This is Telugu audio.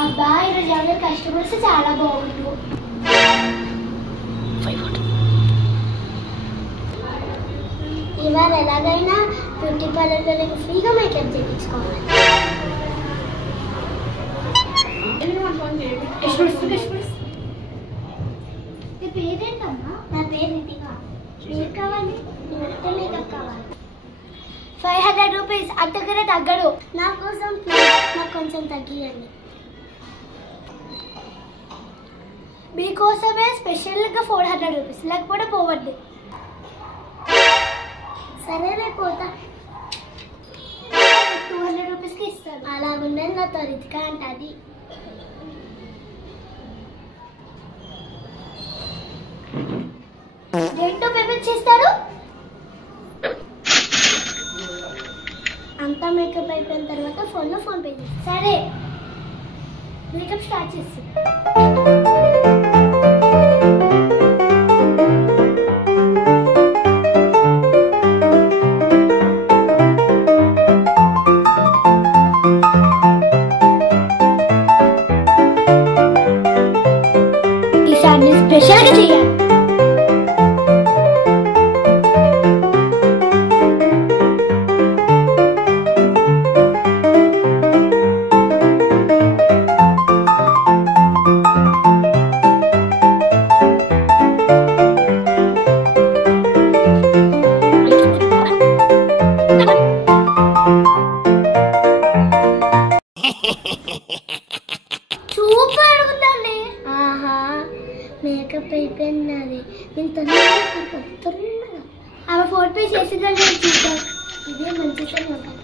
అబ్బా ఈరోజు ఎవరు కస్టమర్స్ చాలా బాగుండు. ఇవాళ ఎలాగైనా బ్యూటీ పార్లర్ వెళ్ళి ఫ్రీగా మేకప్ చేయించుకోవాలి. నీ పేరేంటమ్మా? నా పేరు నితిక. ఏం కావాలి? మేకప్ కావాలి. 500 రూపీస్ అంతకనే తగ్గడు. నా కోసం నాకు కొంచెం తగ్గియండి. మీకోసమే స్పెషల్గా 400 రూపీస్, లేకపోతే పోవద్దు. సరే రేపు పోతా. 200 రూపీస్కి ఇస్తాను. అలాగుండేది నా రితిక అంటది. ఏంటో పేమెంట్ చేస్తారు. అంతా మేకప్ అయిపోయిన తర్వాత ఫోన్లో ఫోన్ పే చేస్తాను. సరే మేకప్ స్టార్ట్ చేస్తాను. ఈసారి స్పెషల్గా చేయాలి. సూపర్ ఉందండి. ఆహా మేకప్ అయిపోయినది. నేను తొందరగా ఆమె ఫోన్ పే చేసిందని చూద్దాం. ఇదే మంచి మేకప్.